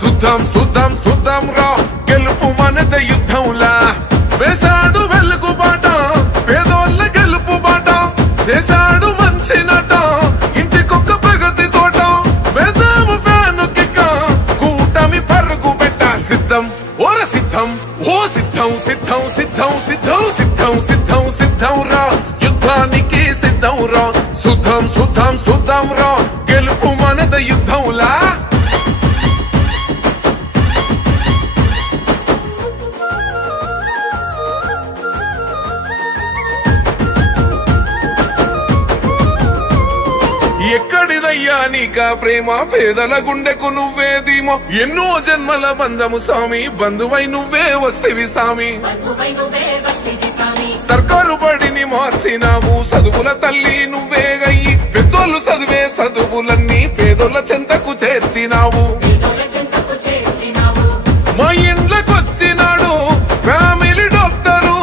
సుద్ధం సుద్ధం సుద్ధం రా గెలుపు మనద యుద్ధంలా వేసాడు వెలుగు బాట పేదోళ్ళ గెలుపు బాట చేశాడు మంచి నట ఇంటికొక్క ప్రగతి తోట వేదాము ఫ్యాను కిక్క కూటమి పరుగు పెట్ట సిద్ధం ఓర సిద్ధం ఓ సిద్ధం సిద్ధం సిద్ధం సిద్ధం సిద్ధం సిద్ధం సిద్ధం రా యుద్ధానికి సిద్ధం రా సుద్ధం సుద్ధం సుద్ధం రా గెలుపు మనద యుద్ధంలా ఎక్కడిదయ్యా నీకా ప్రేమ పేదల గుండెకు నువ్వే ధీమో ఎన్నో జన్మల బంధము స్వామి బంధువై నువ్వే వస్తేవి స్వామి సర్కారు బడిని మార్చినావు చదువుల తల్లి నువ్వే గయ్యి పెద్దోళ్ళు చదివే చదువులన్నీ పేదోళ్ళ చెంతకు చేర్చినావు మా ఇండ్లకొచ్చినాడు ఫ్యామిలీ డాక్టరు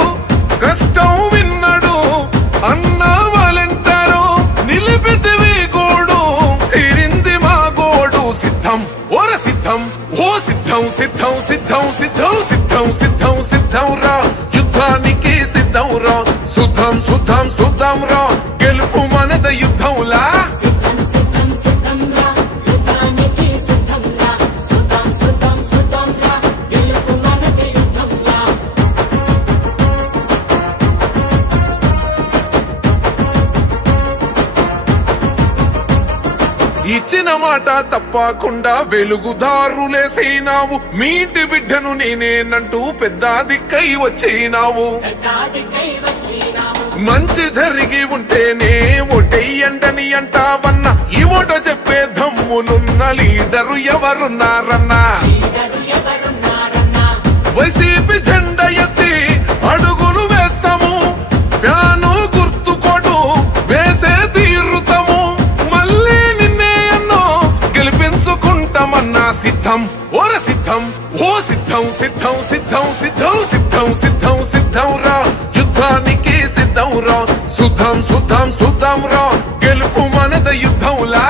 కష్టం విన్నాడు అన్నా వాలంటారు నిలిపితివి గోడు తీరింది మా గోడు సిద్ధం ఓర సిద్ధం ఓ సిద్ధం సిద్ధం సిద్ధం సిద్ధం సిద్ధం సిద్ధం సిద్ధం రా యుద్ధానికి సిద్ధం రా సుద్ధం సుద్ధం సుద్ధం రా గెలుపు మనద యుద్ధంలా ఇచ్చిన మాట తప్పకుండా వెలుగుదారులేసినావు మీ ఇంటి బిడ్డను నేనేనంటూ పెద్ద దిక్కై వచ్చినావు మంచి జరిగి ఉంటేనే ఓటెయ్యండని అంటావన్నా ఈ ఓట చెప్పే దమ్ములున్న లీడరు ఎవరున్నారన్నా వైసీపీ జెండా ఎత్తి అడుగులు వేస్తాము ఫ్యాను గుర్తుకోటు వేసే తీరుతాము మళ్ళీ నిన్నే ఎన్నో గెలిపించుకుంటామన్నా సిద్ధం ఓర సిద్ధం ఓ సిద్ధం సిద్ధం సిద్ధం సిద్ధం సిద్ధం సిద్ధం సిద్ధం రా యుద్ధానికి సిద్ధం రా సుద్ధం సుద్ధం సుద్ధం రా గెలుపు మనద యుద్ధంలా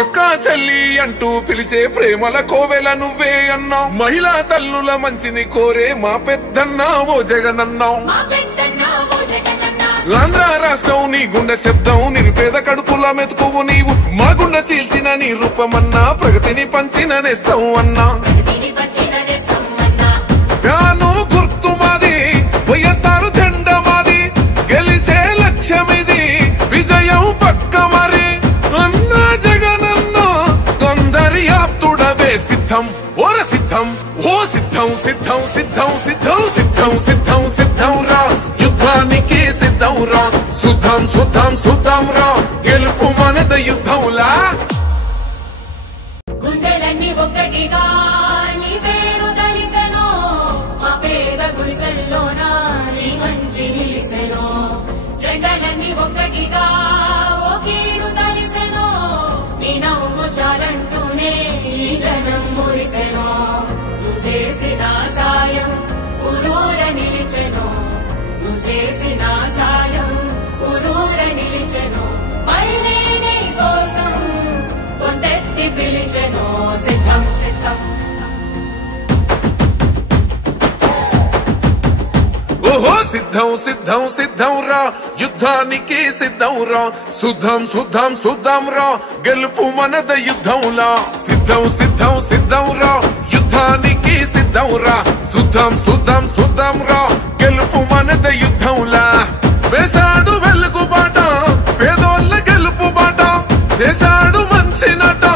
అక్క చెల్లి అంటూ పిలిచే ప్రేమల కోవెల నువ్వే అన్నావు మహిళా తల్లుల మంచిని కోరే మా పెద్దన్నా ఓ జగనన్నావు ఆంధ్ర రాష్ట్రం నీ గుండె శబ్దం నిరుపేద కడుపుల మెతుకువు నీవు మా గుండె చీల్చిన నీ రూపమన్నా ప్రగతిని పంచిన నేస్తావు అన్నా ఫ్యాను గుర్తు మాది వైఎస్ఆర్ జెండా మాది గెలిచే లక్ష్యమిది విజయం పక్క మరి అన్నా జగనన్నా కొందరియాప్తుడవే సిద్ధం ఓర సిద్ధం ఓ సిద్ధం సిద్ధం సిద్ధం సిద్ధం సిద్ధం సిద్ధం సిద్ధం రా యుద్ధానికి సిద్ధం రా సుద్ధం సుద్ధం సుద్ధం రా గెలుపు మనద యుద్ధంలా గుండెలన్నీ ఒక్కటిగా నీ పేరు తలిసెనో మా పేద గుడిసెల్లోన నీ మంచి నిలిసెనో జెండలన్నీ ఒక్కటిగా ఓ కీడు తలిసెనో నీ నవ్వు చాలంటూనే ఈ జనం మురిసెనో నువ్వు చేసిన సాయం ఊరూర నిలిచెనో నువ్వు చేసిన సాయం ఊరూర నిలిచెనో మళ్ళీ నీ కోసం కొందెత్తి పిలిచెనో సిద్ధం సిద్ధం ఓహో సిద్ధం సిద్ధం సిద్ధం రా యుద్ధానికి సిద్ధం రా సుద్ధం సుద్ధం సుద్ధం రా గెలుపు మనద యుద్ధంలా సిద్ధం సిద్ధం సిద్ధం రా యుద్ధానికి సిద్ధం రా సుద్ధం సుద్ధం సుద్ధం రా గెలుపు మనద యుద్ధంలా వేసాడు వెలుగు బాట పేదోళ్ళ గెలుపు బాట చేశాడు మంచి నట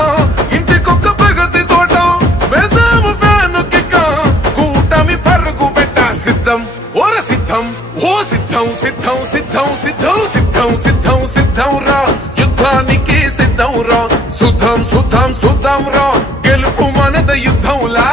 ఇంటికొక్క ప్రగతి తోట వేదాము ఫ్యాను కిక్క కూటమి పరుగు పెట్ట సిద్ధం ఓర సిద్ధం ఓ సిద్ధం సిద్ధం సిద్ధం సిద్ధం సిద్ధం సిద్ధం సిద్ధం రా యుద్ధానికి సిద్ధం రా సుద్ధం సుద్ధం సుద్ధం రా గెలుపు మనద యుద్ధంలా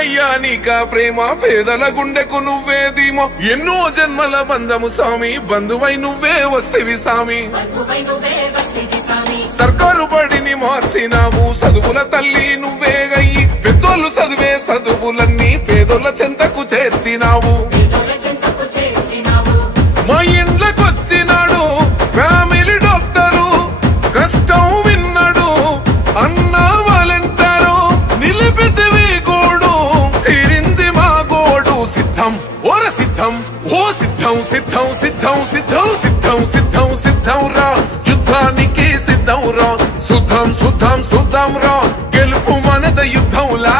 ఎక్కడిదయ్యా నీకా ప్రేమ పేదల గుండెకు నువ్వే ధీమో ఎన్నో జన్మల బంధము స్వామి బంధువై నువ్వే వస్తేవి స్వామి సర్కారు బడిని మార్చినావు చదువుల తల్లి నువ్వే గయ్యి పెద్దోళ్ళు చదివే చదువులన్నీ పేదోళ్ళ చెంతకు చేర్చినావు మా ఇండ్లకొచ్చినాడు ఫ్యామిలీ డాక్టరు కష్టం విన్నాడు అన్నా వాలంటారు నిలిపితివి గోడు తీరింది మా గోడు సిద్ధం ఓర సిద్ధం ఓ సిద్ధం సిద్ధం సిద్ధం సిద్ధం సిద్ధం సిద్ధం సిద్ధం రా యుద్ధానికి సిద్ధం రా సుద్ధం సుద్ధం సుద్ధం రా గెలుపు మనద యుద్ధంలా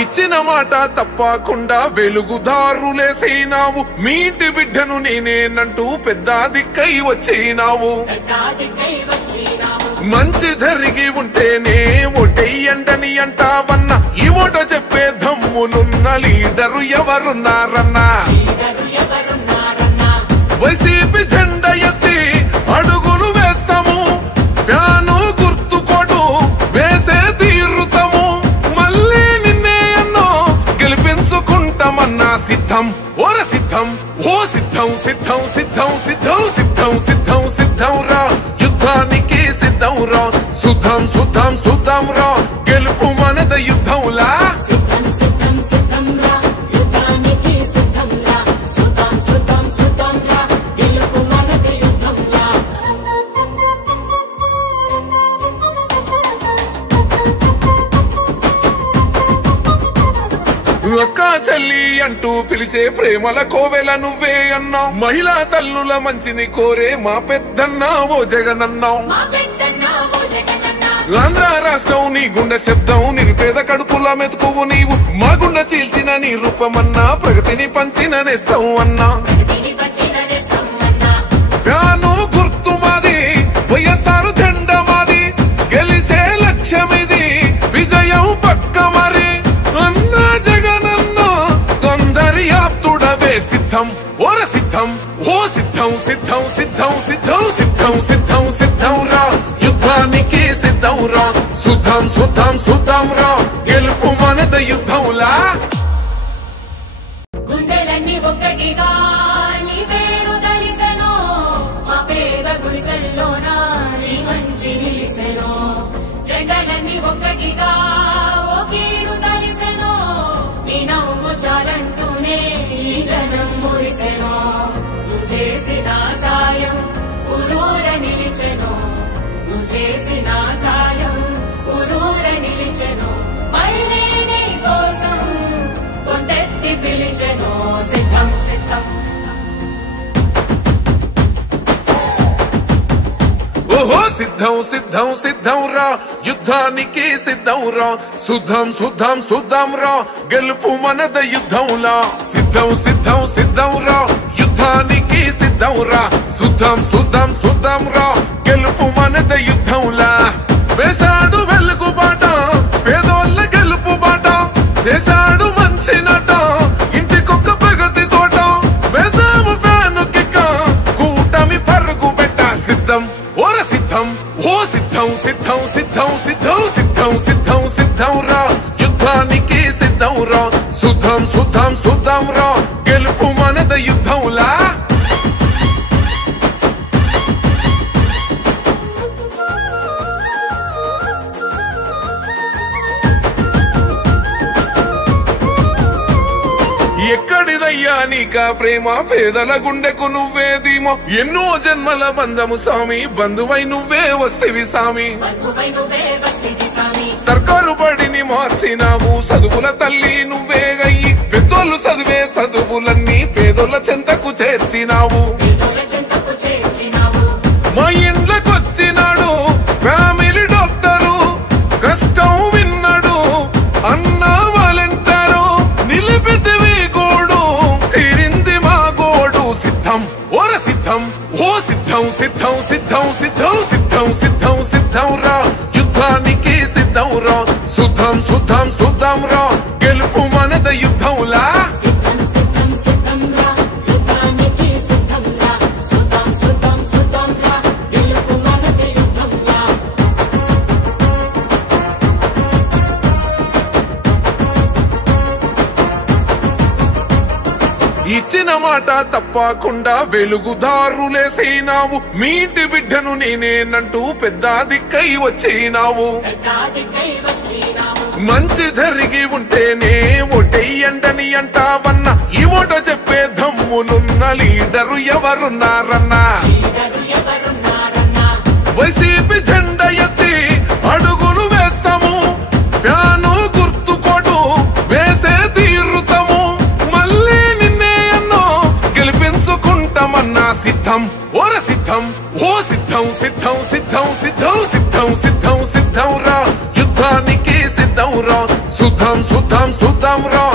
ఇచ్చిన మాట తప్పకుండా వెలుగుదారులేసినావు మీ ఇంటి బిడ్డను నేనేనంటూ పెద్ద దిక్కై వచ్చినావు మంచి జరిగి ఉంటేనే ఓటెయ్యండని అంటావన్నా ఈ ఓట చెప్పే దమ్ములున్న లీడరు ఎవరున్నారన్నా వైసీపీ జెండా ఎత్తి అడుగులు వేస్తాము ఫ్యాను గుర్తుకోడు వేసే తీరుతాము మళ్ళీ నిన్నే ఎన్నో గెలిపించుకుంటామన్నా సిద్ధం ఓర సిద్ధం ఓ సిద్ధం సిద్ధం సిద్ధం సిద్ధం సిద్ధం సిద్ధం సిద్ధం రా యుద్ధానికి సిద్ధం రా సుద్ధం సుద్ధం సుద్ధం రా గెలుపు మనద యుద్ధంలా అక్క చెల్లి అంటూ పిలిచే ప్రేమల కోవెల నువ్వే అన్నావు మహిళా తల్లుల మంచిని కోరే మా పెద్దన్నా ఓ జగనన్నావు ఆంధ్ర రాష్ట్రం నీ గుండె శబ్దం నిరుపేద కడుపుల మెతుకువు నీవు మా గుండె చీల్చిన నీ రూపమన్నా ప్రగతిని పంచిన నేస్తావు అన్నా ఫ్యాను గుర్తు మాది వైఎస్ఆర్ జెండా మాది గెలిచే లక్ష్యమిది విజయం పక్క మరి అన్నా జగనన్నా కొందరియాప్తుడవే సిద్ధం ఓర సిద్ధం ఓ సిద్ధం సిద్ధం సిద్ధం సిద్ధం సిద్ధం సిద్ధం సిద్ధం రా యుద్ధానికి సిద్ధం రా సుద్ధం సుద్ధం సుద్ధం రా గెలుపు మనద యుద్ధంలా గుండెలన్నీ ఒక్కటిగా నీ పేరు దలిసెనో మా పేద గుడిసెల్లోన నీ మంచి నిలిసెనో జెండలన్నీ ఒక్కటిగా ఓ కీడు దలిసెనో నీ నవ్వు చాలంటూనే ఈ జనం మురిసెనో నువ్వు చేసిన సాయం ఊరూర నిలిచెనో నువ్వు చేసిన సాయం ఊరూర నిలిచెనో మళ్ళీ నీ కోసం కొంతెత్తి పిలిచెనో సిద్ధం సిద్ధం ఓహో సిద్ధం సిద్ధం సిద్ధం రా యుద్ధానికి సిద్ధం రా సుద్ధం సుద్ధం సుద్ధం రా గెలుపు మనద యుద్ధంలా సిద్ధం సిద్ధం సిద్ధం రా యుద్ధానికి సిద్ధం రా సుద్ధం సుద్ధం సుద్ధం రా గెలుపు మనద యుద్ధంలా వేసాడు వెలుగు బాట పేదోళ్ళ గెలుపు బాట చేశాడు మంచి నట ఇంటికొక్క ప్రగతి తోట వేదాము ఫ్యాను కిక్క కూటమి పరుగు పెట్ట సిద్ధం ఓర సిద్ధం ఓ సిద్ధం సిద్ధం సిద్ధం సిద్ధం సిద్ధం సిద్ధం సిద్ధం రా యుద్ధానికి సిద్ధం రా సుద్ధం సుద్ధం సుద్ధం రా గెలుపు మనద యుద్ధంలా ఎక్కడిదయ్యా నీకా ప్రేమ పేదల గుండెకు నువ్వే ధీమో ఎన్నో జన్మల బంధము స్వామి బంధువై నువ్వే వస్తేవి స్వామి సర్కారు బడిని మార్చినావు చదువుల తల్లి నువ్వే గయ్యి పెద్దోళ్ళు చదివే చదువులన్నీ పేదోళ్ళ చెంతకు చేర్చినావు మా ఇండ్లకొచ్చినాడు ఫ్యామిలీ డాక్టరు కష్టం విన్నాడు అన్నా వాలంటారు నిలిపితివి గోడు తీరింది మా గోడు సిద్ధం ఓర సిద్ధం ఓ సిద్ధం సిద్ధం సిద్ధం సిద్ధం సిద్ధం సిద్ధం సిద్ధం రా యుద్ధానికి సిద్ధం రా సుద్ధం సుద్ధం సుద్ధం రా రా గెలుపు మనద యుద్ధంలా ఇచ్చిన మాట తప్పకుండా వెలుగుదారులేసినావు మీటి బిడ్డను నేనేనంటూ పెద్ద దిక్కై వచ్చినావు మంచి జరిగి ఉంటేనే ఓటెయ్యండని అంటావన్న ఈ ఓట చెప్పే దమ్ములున్న లీడరు ఎవరున్నారన్నా వైసీపీ జెండా ఎత్తి అడుగులు వేస్తాము ఫ్యాను గుర్తుకోటు వేసే తీరుతాము మళ్ళీ నిన్నే ఎన్నో గెలిపించుకుంటామన్నా సిద్ధం ఓర సిద్ధం ఓ సిద్ధం సిద్ధం సిద్ధం సిద్ధం సిద్ధం సిద్ధం సిద్ధం రా యుద్ధానికి సిద్ధం రా సుద్ధం సుద్ధం సుద్ధం రా